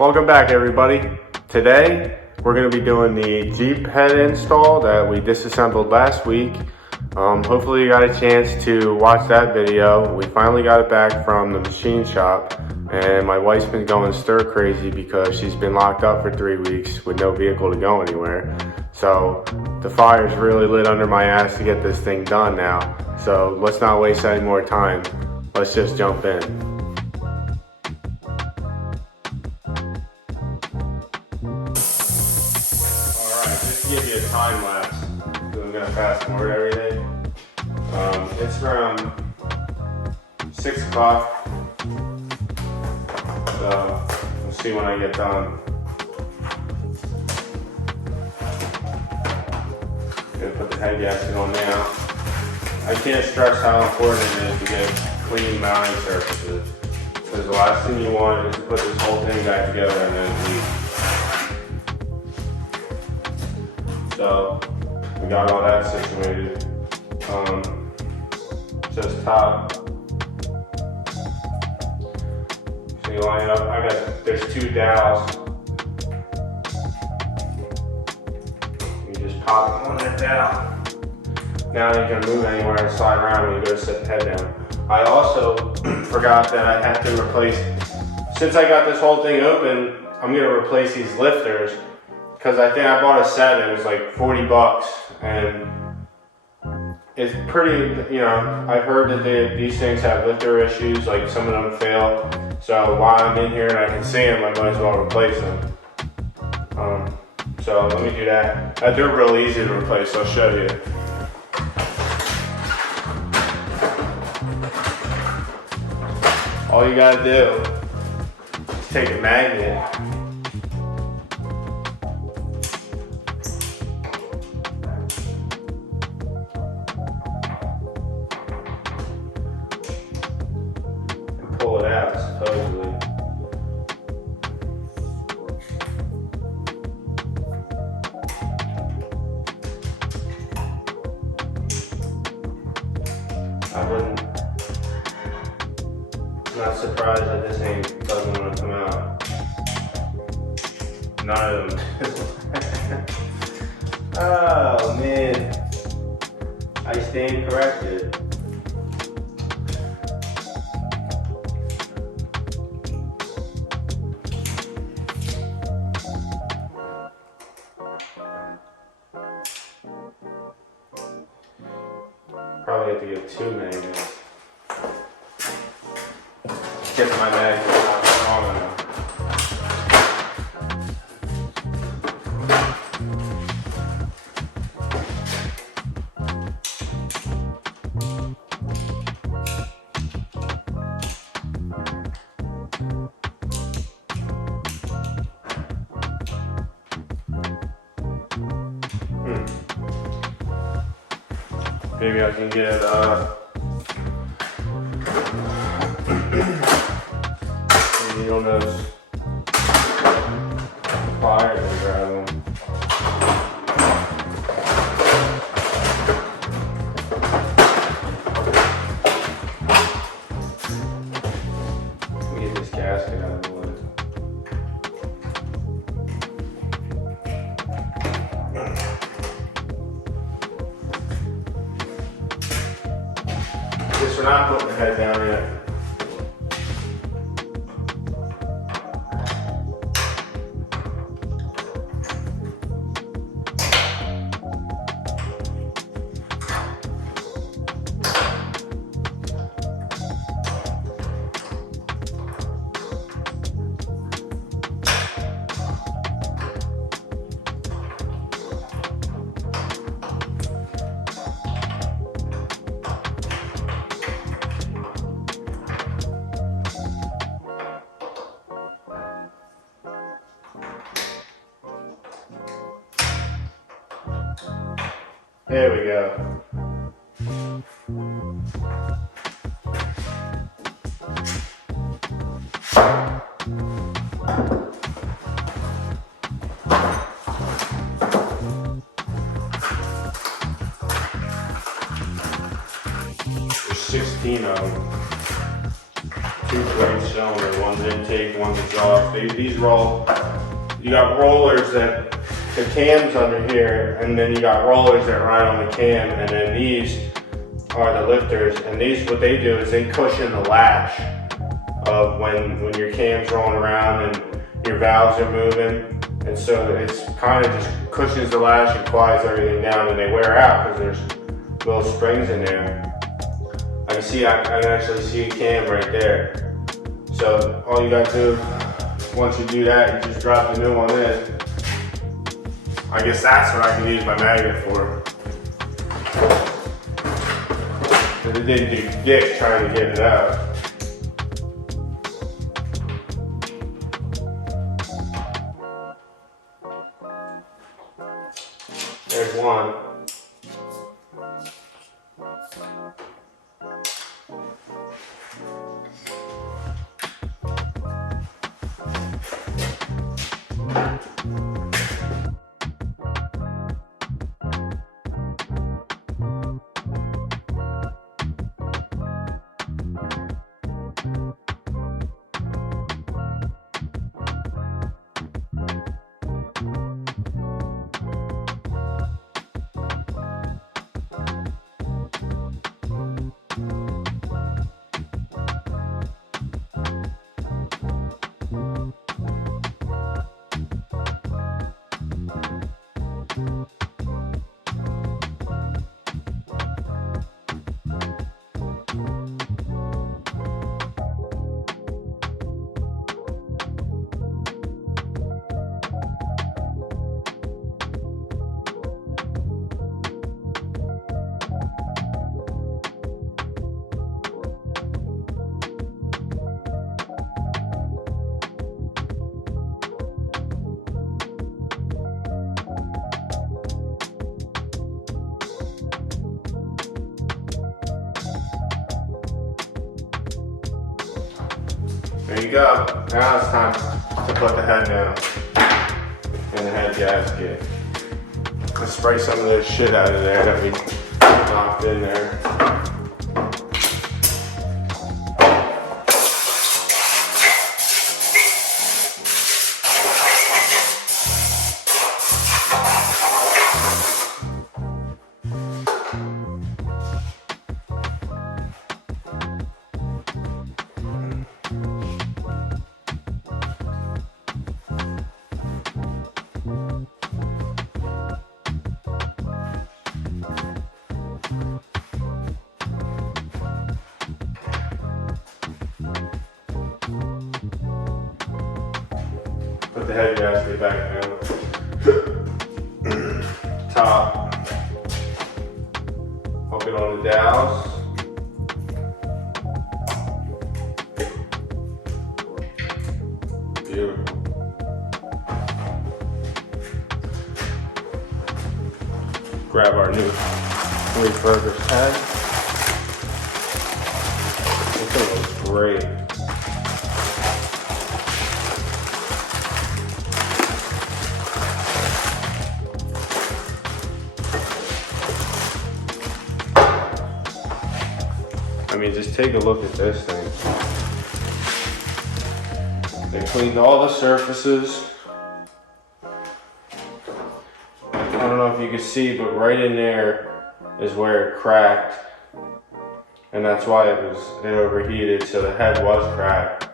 Welcome back, everybody. Today we're going to be doing the Jeep head install that we disassembled last week. Hopefully you got a chance to watch that video. We finally got it back from the machine shop, and my wife's been going stir crazy because she's been locked up for 3 weeks with no vehicle to go anywhere. So the fire's really lit under my ass to get this thing done now. So let's not waste any more time. Let's just jump in. Alright, just to give you a time lapse, because I'm going to fast forward everything. It's around 6 o'clock, so we'll see when I get done. Gonna put the head gasket on now. I can't stress how important it is to get clean mounting surfaces, because the last thing you want is to put this whole thing back together and then leak. So we got all that situated. Just top. So you line it up. There's 2 dowels. You just pop it on that dowel. Now you can move anywhere and slide around when you go to set the head down. I also forgot that I have to replace, since I got this whole thing open, I'm going to replace these lifters, because I think I bought a set and it was like 40 bucks, and it's pretty, I've heard that these things have lifter issues, like some of them fail. So while I'm in here and I can see them, I might as well replace them. So let me do that. They're real easy to replace, I'll show you. All you gotta do is take a magnet and pull it out, supposedly. I'm not surprised that this thing doesn't want to come out. None of them. Oh man, I stand corrected. Probably have to get 2 magnets. Get my magnet not strong enough. Maybe I can get on those pliers and grab them. Let me get this gasket out of the way. Guess we're not putting the head down yet. There we go. There's 16 of them. 2 plates cylinder, one's in intake, one's exhaust. These roll, you got rollers that, the cam's under here, and then you got rollers that ride on the cam, and then these are the lifters, and these, what they do is they cushion the lash of when your cam's rolling around and your valves are moving, and so it's kind of just cushions the lash and quiets everything down, and they wear out because there's little springs in there. I can actually see a cam right there. So all you gotta do, once you do that, you just drop the new one in. I guess that's what I can use my magnet for. But it didn't do dick trying to get it out. There's one. There you go. Now it's time to put the head down in the head gasket. Let's spray some of this shit out of there that we knocked in there. Put the head gasket back down. Top. Hook it on the dowels. Beautiful. Grab our new refurbished head. This thing looks great. I mean, just take a look at this thing. They cleaned all the surfaces. I don't know if you can see, but right in there is where it cracked. And that's why it overheated, so the head was cracked.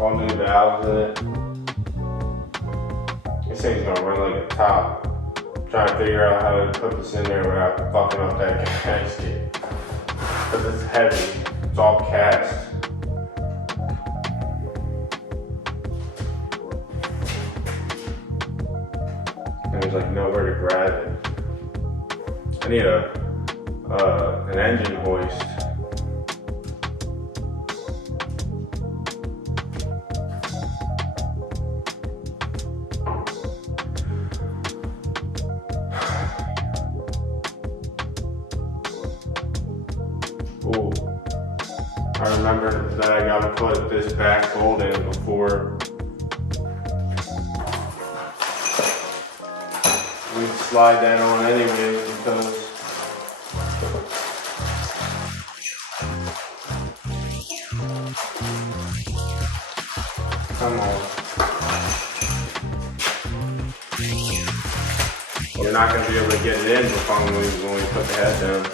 All new valves in it. This thing's gonna run like a top. I'm trying to figure out how to put this in there without fucking up that gasket. Because it's heavy. It's all cast. And there's like nowhere to grab it. I need an engine hoist. Ooh. I remember that I gotta put this back bolt in before we slide that on anyway, because come on. You're not going to be able to get it in when we put the head down.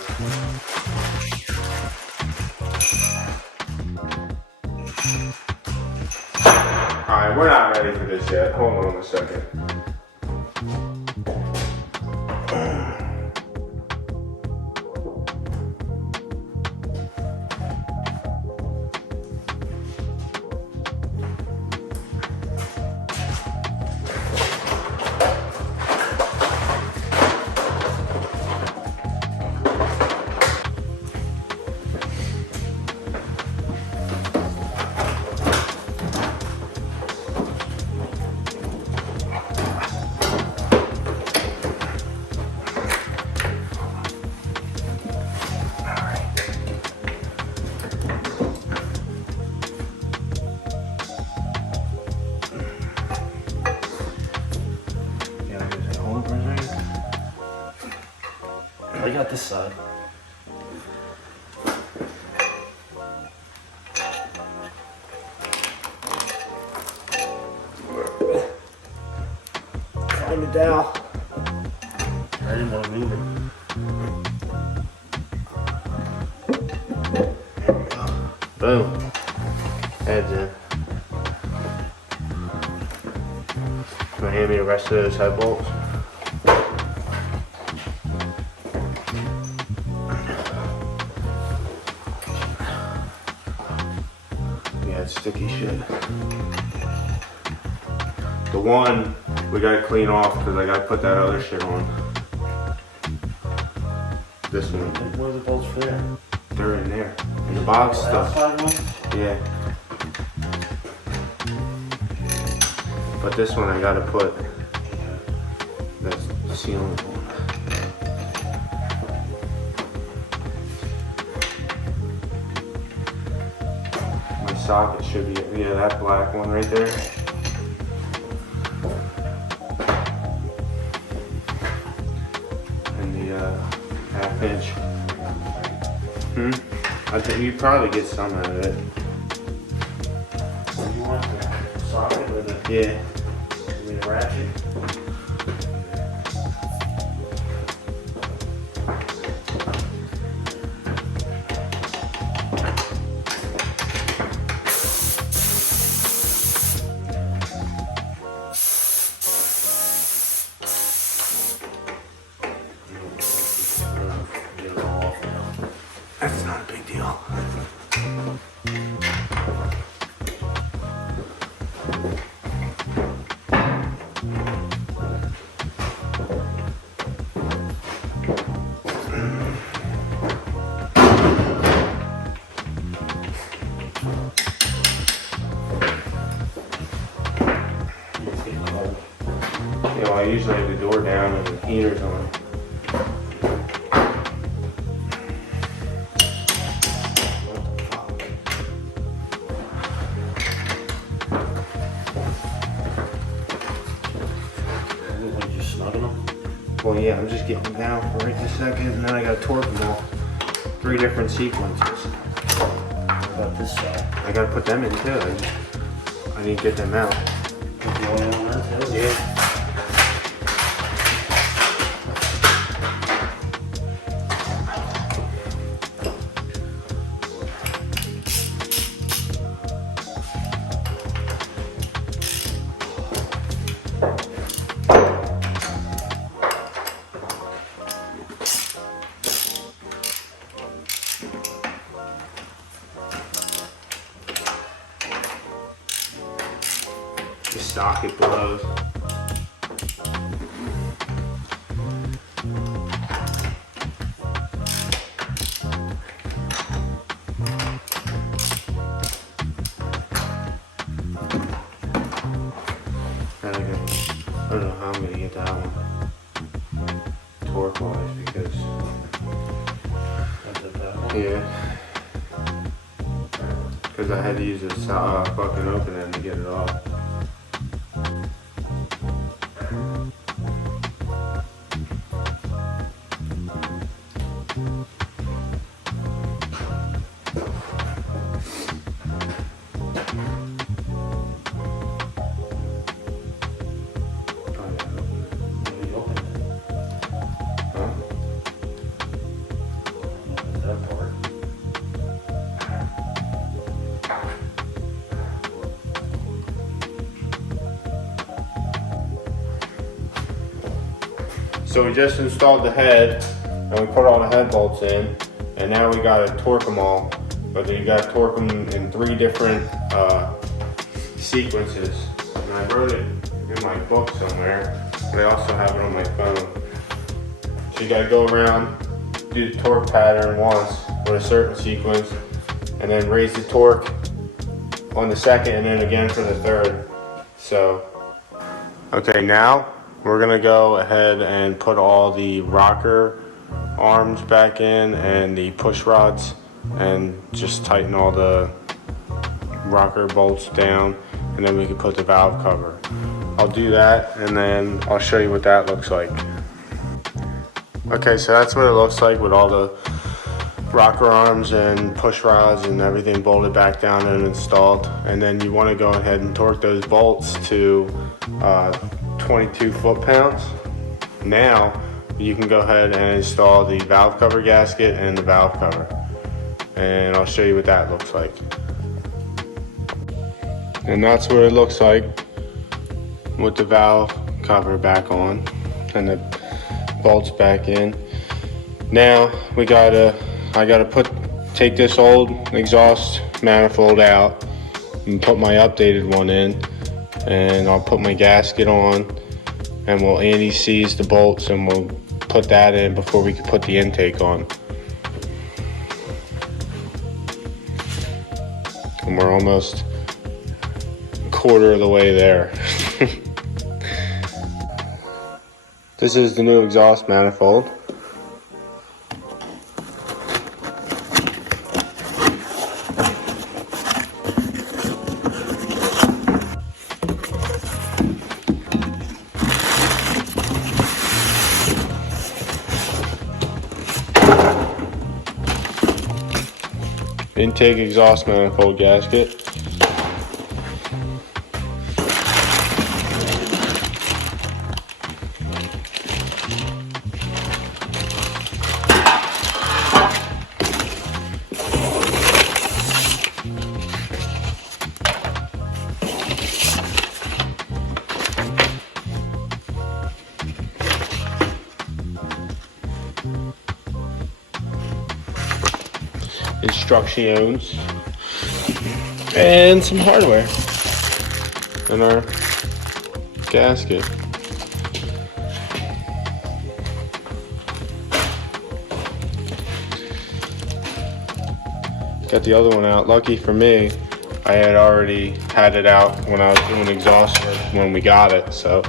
Alright, we're not ready for this yet. Hold on a second. I got this side. Climb it down. I didn't want to move it. Boom. Heads in. Can you hand me the rest of those head bolts? Yeah, it's sticky shit. The one we gotta clean off because I gotta put that other shit on. This one. Where's the bolts for there? They're in there. In the box stuff. Outside one? Yeah. But this one I gotta put the sealant on. My socket should be, yeah, that black one right there. And the half inch. I think you probably get some out of it. You want the socket or the, Yeah. I mean, the ratchet? Get it all off now. That's not a big deal. It's getting cold. You know, I usually have the door down and the heater's on. What, you snugging them? Well, yeah, I'm just getting them down for right this second, and then I gotta torque them all. 3 different sequences. What about this side? I gotta put them in too. I need to get them out. Put the oil on that too? Yeah. The socket blows. torque wise because That's a bad one. yeah, because I had to use this fucking open end to get it off. Maybe open it. Huh? That part. So we just installed the head and we put all the head bolts in, and now we gotta torque them all. But you gotta torque them in 3 different sequences. And I wrote it in my book somewhere, but I also have it on my phone. So you gotta go around, do the torque pattern once with a certain sequence, and then raise the torque on the second and then again for the third. So, okay, now we're gonna go ahead and put all the rocker arms back in and the push rods and just tighten all the rocker bolts down, and then we can put the valve cover. I'll do that and then I'll show you what that looks like. Okay, so that's what it looks like with all the rocker arms and push rods and everything bolted back down and installed. And then you want to go ahead and torque those bolts to 22 foot-pounds. Now you can go ahead and install the valve cover gasket and the valve cover, and I'll show you what that looks like. And that's what it looks like with the valve cover back on and the bolts back in. Now I gotta take this old exhaust manifold out and put my updated one in, and I'll put my gasket on, and we'll anti-seize the bolts and we'll put that in before we can put the intake on. And we're almost a quarter of the way there. This is the new exhaust manifold. Intake exhaust manifold gasket. Instructions and some hardware in our gasket. Got the other one out. Lucky for me, I had already had it out when I was doing exhaust work when we got it, so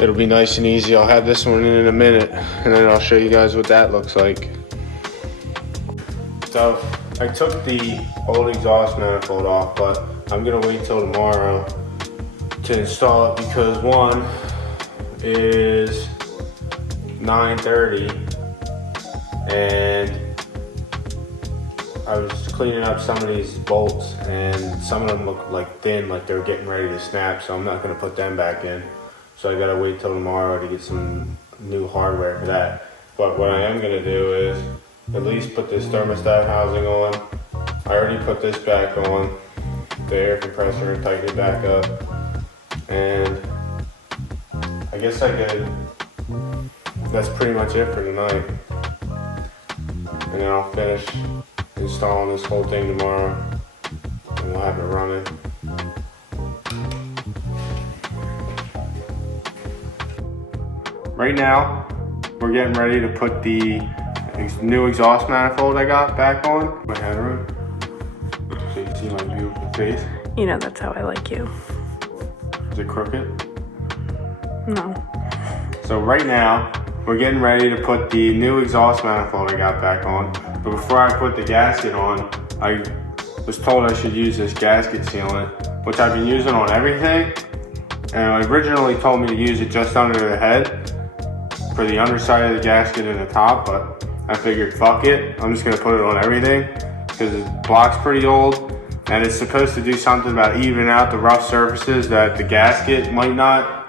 it'll be nice and easy. I'll have this one in a minute, and then I'll show you guys what that looks like. So I took the old exhaust manifold off, but I'm gonna wait till tomorrow to install it because one is 9:30 and I was cleaning up some of these bolts and some of them look like thin, like they're getting ready to snap, so I'm not gonna put them back in. So I gotta wait till tomorrow to get some new hardware for that. But what I am gonna do is at least put this thermostat housing on. I already put this back on, the air compressor, and tighten it back up. And I guess that's pretty much it for tonight. And then I'll finish installing this whole thing tomorrow and we'll have it running. Right now, we're getting ready to put the new exhaust manifold I got back on my headroom, so you can see my beautiful face. You know that's how I like you. Is it crooked? No. So right now, we're getting ready to put the new exhaust manifold I got back on. But before I put the gasket on, I was told I should use this gasket sealant, which I've been using on everything. And it originally told me to use it just under the head for the underside of the gasket and the top, but I figured fuck it, I'm just gonna put it on everything because the block's pretty old and it's supposed to do something about evening out the rough surfaces that the gasket might not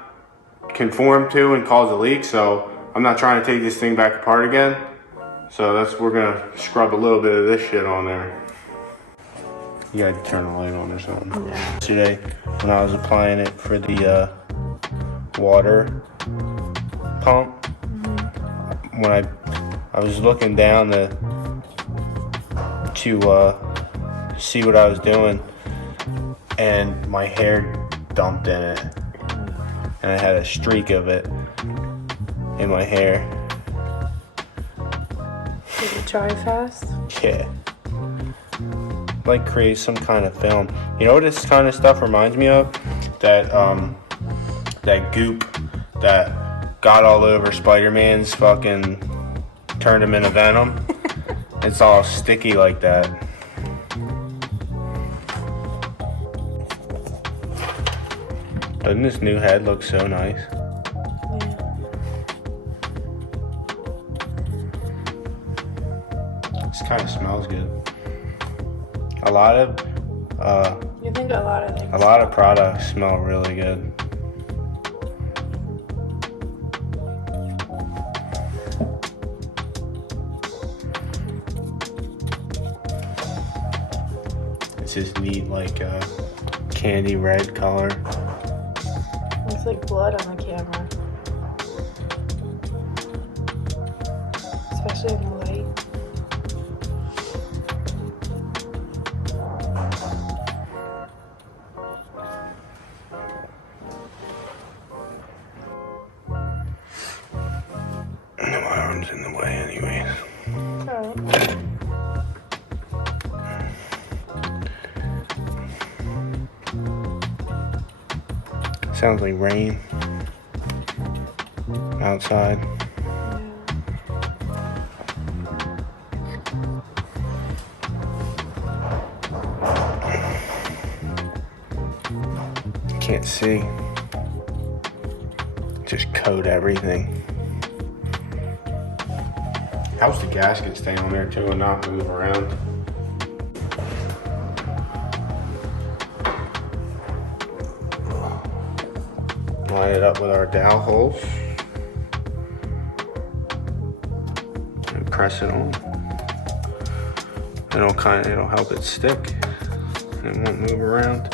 conform to and cause a leak. So I'm not trying to take this thing back apart again. So we're gonna scrub a little bit of this shit on there. You gotta turn the light on or something. Yeah. Today, when I was applying it for the water pump, when I was looking down to see what I was doing, and my hair dumped in it, and I had a streak of it in my hair. Did it dry fast? Yeah. Like create some kind of film. You know what this kind of stuff reminds me of? That goop that got all over Spider-Man's fucking turned him into Venom. It's all sticky like that. Doesn't this new head look so nice? Yeah. This kind of smells good. A lot of You think a lot of things. a lot of products smell really good. It's this neat, like candy red color. Looks like blood on the camera. Especially in the light. My arm's in the way anyways. Alright. Sounds like rain outside. Can't see. Just coat everything. Helps the gasket stay on there too and not move around. Line it up with our dowel holes and press it on. It'll help it stick. It won't move around.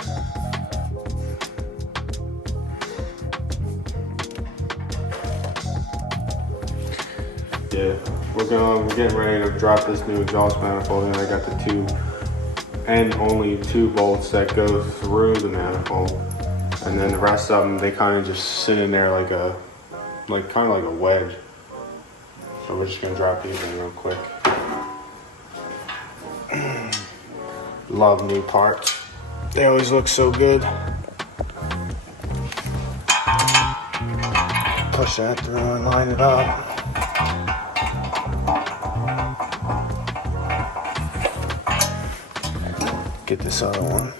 Yeah, we're getting ready to drop this new exhaust manifold in. I got the 2 and only 2 bolts that go through the manifold. And then the rest of them, they kind of just sit in there like a wedge. So we're just gonna drop these in real quick. Love new parts. They always look so good. Push that through and line it up. Get this other one.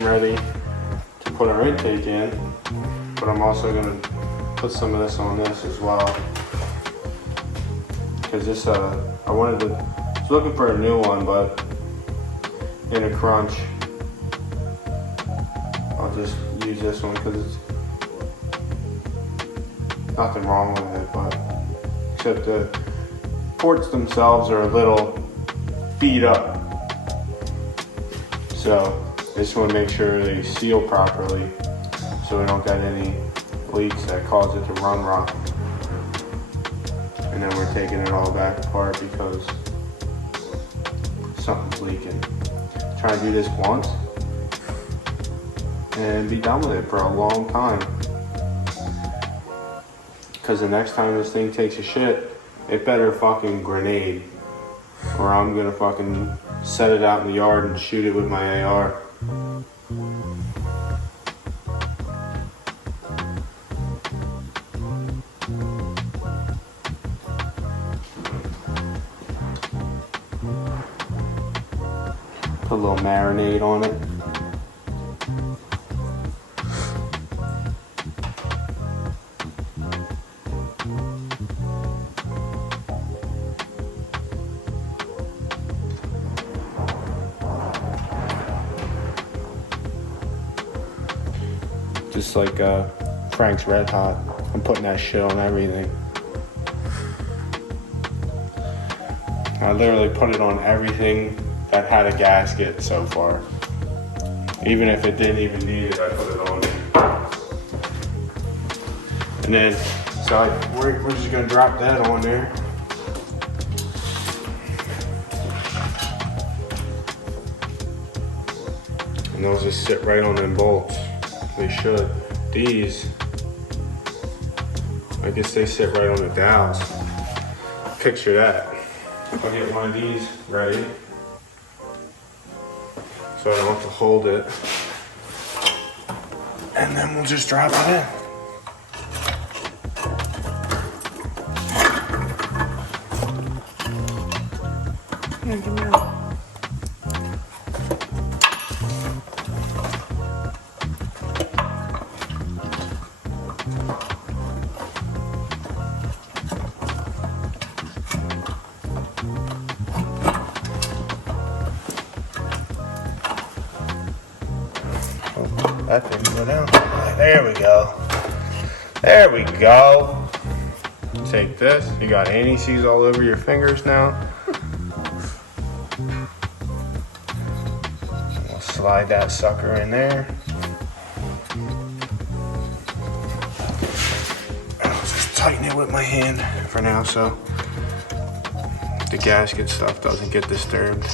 Ready to put our intake in, but I'm also going to put some of this on this as well, because this I was looking for a new one, but in a crunch I'll just use this one because it's nothing wrong with it, but except the ports themselves are a little beat up, so I just want to make sure they seal properly so we don't got any leaks that cause it to run rough. And then we're taking it all back apart because something's leaking. try and do this once and be done with it for a long time. Because the next time this thing takes a shit, it better fucking grenade, or I'm gonna fucking set it out in the yard and shoot it with my AR. Put a little marinade on it. Just like Frank's Red Hot. I'm putting that shit on everything. I literally put it on everything that had a gasket so far. Even if it didn't even need it, I put it on. And then, so we're just gonna drop that on there. And those just sit right on them bolts. They should. These, I guess they sit right on the dowels. Picture that. I'll get one of these ready, so I don't have to hold it. And then we'll just drop it in. Here, give me that. That didn't go down. There we go. There we go. Take this. You got anti-seize all over your fingers now. We'll slide that sucker in there. I'll just tighten it with my hand for now so the gasket stuff doesn't get disturbed.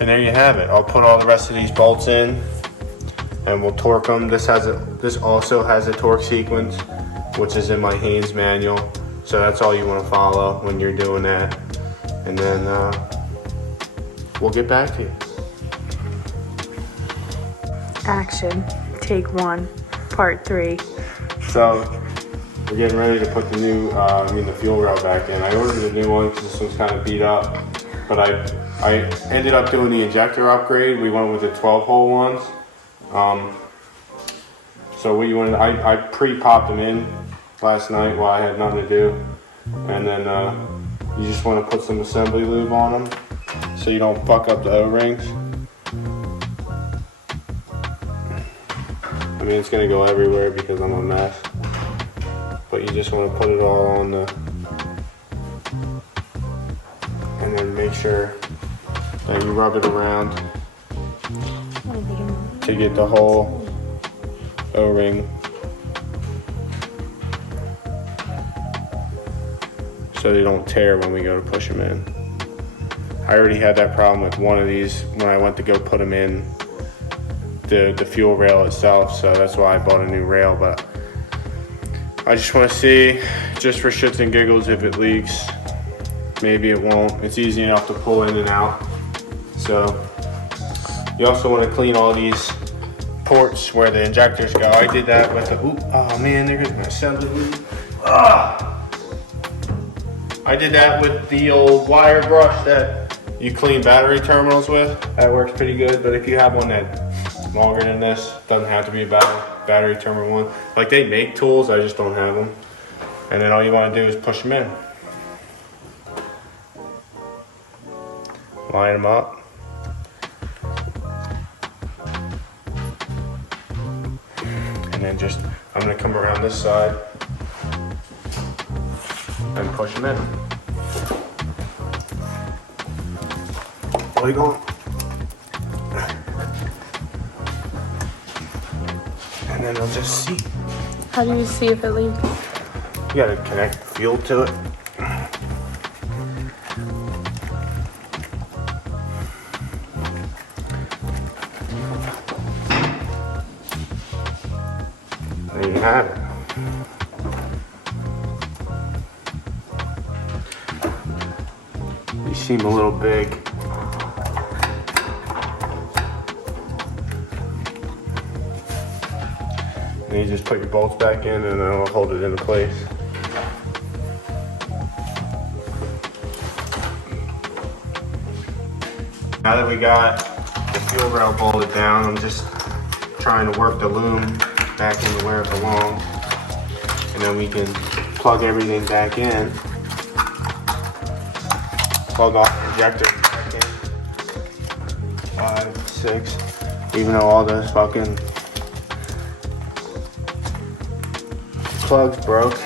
And there you have it. I'll put all the rest of these bolts in and we'll torque them. This also has a torque sequence, which is in my Haynes manual. So that's all you want to follow when you're doing that. And then we'll get back to you. Action. Take 1. Part 3. So we're getting ready to put the new, the fuel rail back in. I ordered a new one because this one's kind of beat up, but I ended up doing the injector upgrade. We went with the 12-hole ones. So what you wanted, I pre-popped them in last night while I had nothing to do. And then you just want to put some assembly lube on them so you don't fuck up the O-rings. I mean, it's gonna go everywhere because I'm a mess. But you just want to put it all on the, and then make sure that you rub it around to get the whole O-ring so they don't tear when we go to push them in. I already had that problem with one of these when I went to go put them in the fuel rail itself, so that's why I bought a new rail. But I just want to see, just for shits and giggles, if it leaks. Maybe it won't. It's easy enough to pull in and out. So you also want to clean all these ports where the injectors go. I did that with the, oh man, there goes my assembly lube. I did that with the old wire brush that you clean battery terminals with. That works pretty good, but if you have one that's longer than this, doesn't have to be a battery terminal one. Like, they make tools, I just don't have them. And then all you want to do is push them in. Line them up. And then just, I'm gonna come around this side and push them in. Leg on. And then I'll just see. How do you see if it leaks? You gotta connect the feel to it. There you have it. These seem a little big. And you just put your bolts back in and it'll hold it into place. Now that we got the fuel rail bolted down, I'm just trying to work the loom back into where it belongs. And then we can plug everything back in. Plug off the injector back in. 5, 6. Even though all those fucking plugs broke.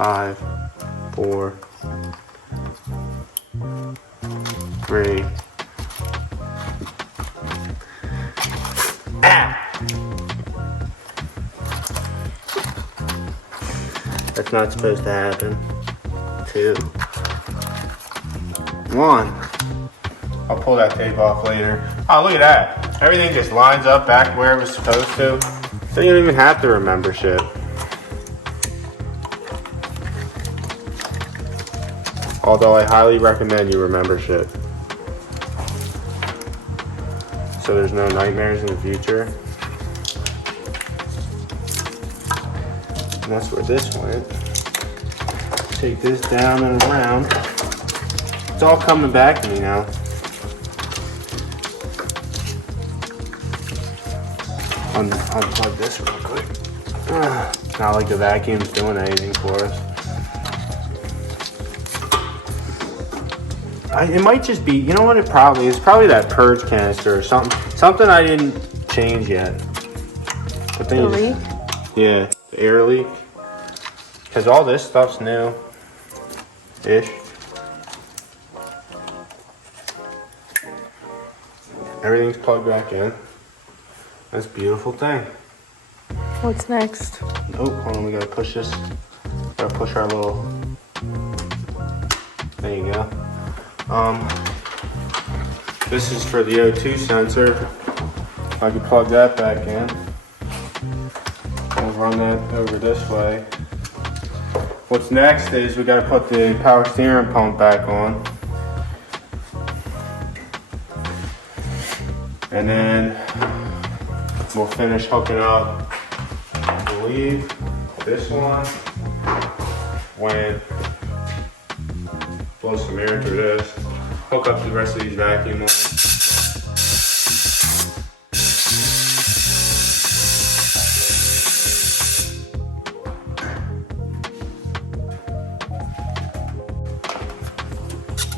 Five, 4, 3. That's not supposed to happen. 2, 1. I'll pull that tape off later. Oh, look at that. Everything just lines up back where it was supposed to. So you don't even have to remember shit. Although I highly recommend you remember shit. So there's no nightmares in the future. And that's where this went. Take this down and around. It's all coming back to me now. Unplug this real quick. Not like the vacuum's doing anything for us. It might just be, you know what it probably is? Probably that purge canister or something. Something I didn't change yet. But The leak? Yeah, the air leak. Because all this stuff's new-ish. Everything's plugged back in. That's a beautiful thing. What's next? Oh, hold on, we gotta push this. Gotta push our little... There you go. This is for the O2 sensor. I can plug that back in. I'll run that over this way. What's next is we gotta put the power steering pump back on. And then we'll finish hooking up, I believe, this one. When blow some air through this, hook up the rest of these vacuum lines.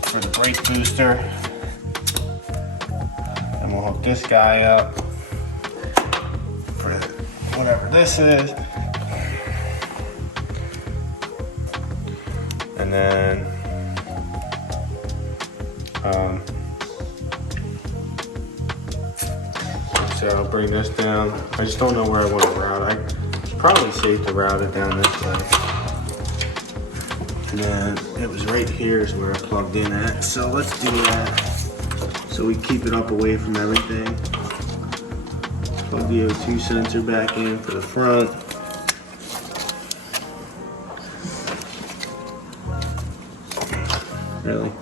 For the brake booster. And we'll hook this guy up for whatever this is. And then so I'll bring this down. I just don't know where I want to route. It's probably safe to route it down this way. And then it was right here is where I plugged in at. So let's do that. So we keep it up away from everything. Plug the O2 sensor back in for the front. Really?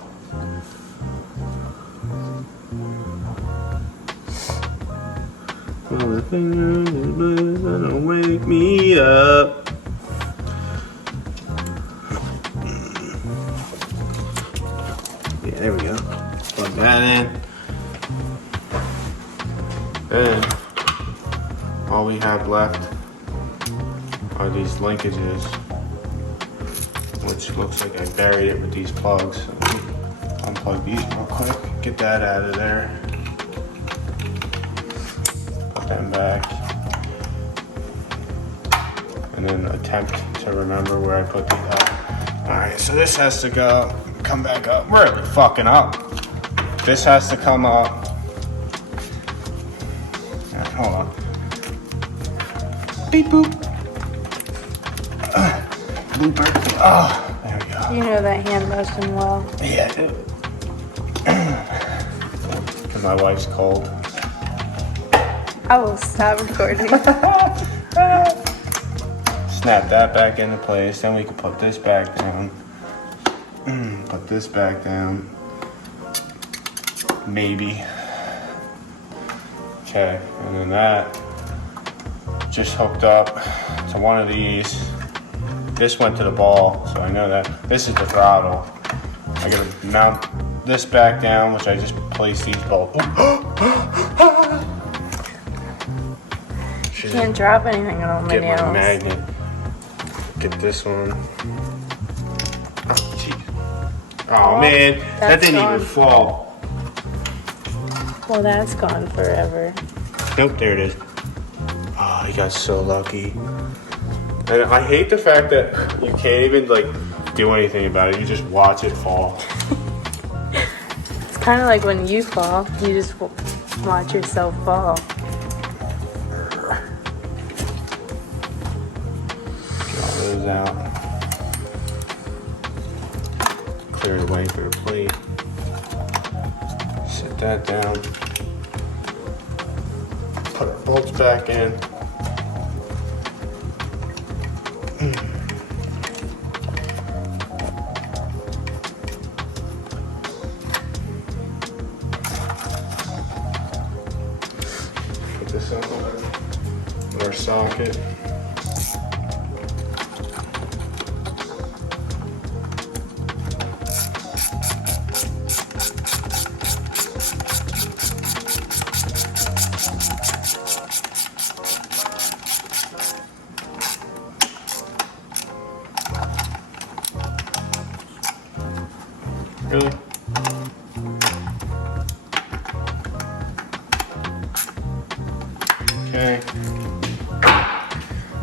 Well, the thing is gonna wake me up. Yeah, there we go. Plug that in. Then all we have left are these linkages, which looks like I buried it with these plugs. So unplug these real quick, get that out of there. Put them back. And then attempt to remember where I put these out. Alright, so this has to go come back up. Really fucking up. This has to come up. Hold on. Beep boop. Blooper. Oh, there we go. You know that hand motion well. Yeah, I do. Because my wife's cold. I will stop recording. Snap that back into place. Then we can put this back down. Put this back down. Maybe. Okay, and then that just hooked up to one of these. This went to the ball, so I know that. This is the throttle. I gotta mount this back down, which I just placed these bolts. Can't drop anything on my Get nails. my magnet. Get this one. Oh, geez. Oh man, that That's didn't gone. even fall. Well, that's gone forever. Nope, there it is. Oh, you got so lucky. And I hate the fact that you can't even like do anything about it. You just watch it fall. It's kind of like when you fall, you just watch yourself fall. Get all those out. Clear the way for the plate. Set that down. Put our bolts back in. Put this on our socket. Really? Okay.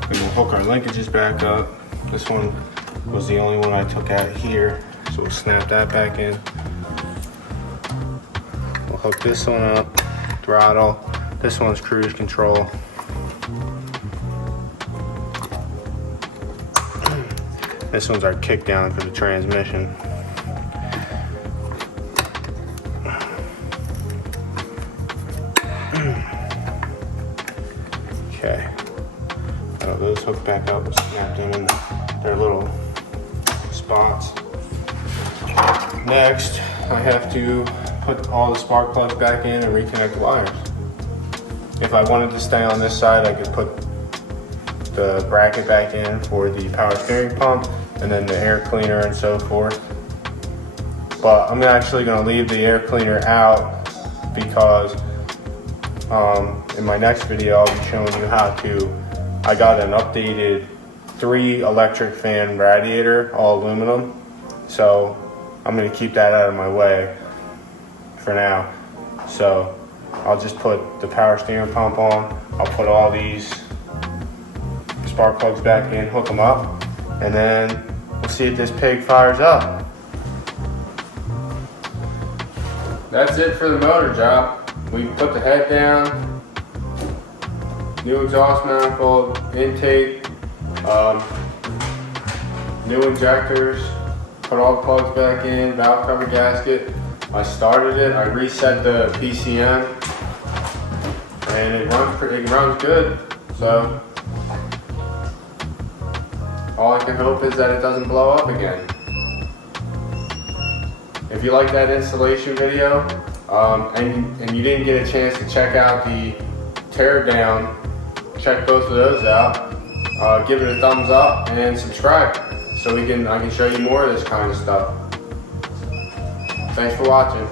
We will hook our linkages back up. This one was the only one I took out here, so we'll snap that back in. We'll hook this one up, throttle. This one's cruise control. This one's our kick down for the transmission. Okay, those hook back up and snap them in their little spots. Next, I have to put all the spark plugs back in and reconnect the wires. If I wanted to stay on this side, I could put the bracket back in for the power steering pump and then the air cleaner and so forth. But I'm actually going to leave the air cleaner out because in my next video, I'll be showing you how to, I got an updated 3 electric fan radiator, all aluminum. So I'm gonna keep that out of my way for now. So I'll just put the power steering pump on. I'll put all these spark plugs back in, hook them up, and then we'll see if this pig fires up. That's it for the motor job. We put the head down, new exhaust manifold, intake, new injectors, put all the plugs back in, valve cover gasket. I started it, I reset the PCM, and it runs good. So all I can hope is that it doesn't blow up again. If you like that installation video, and you didn't get a chance to check out the tear down, check both of those out. Give it a thumbs up and subscribe so I can show you more of this kind of stuff. Thanks for watching.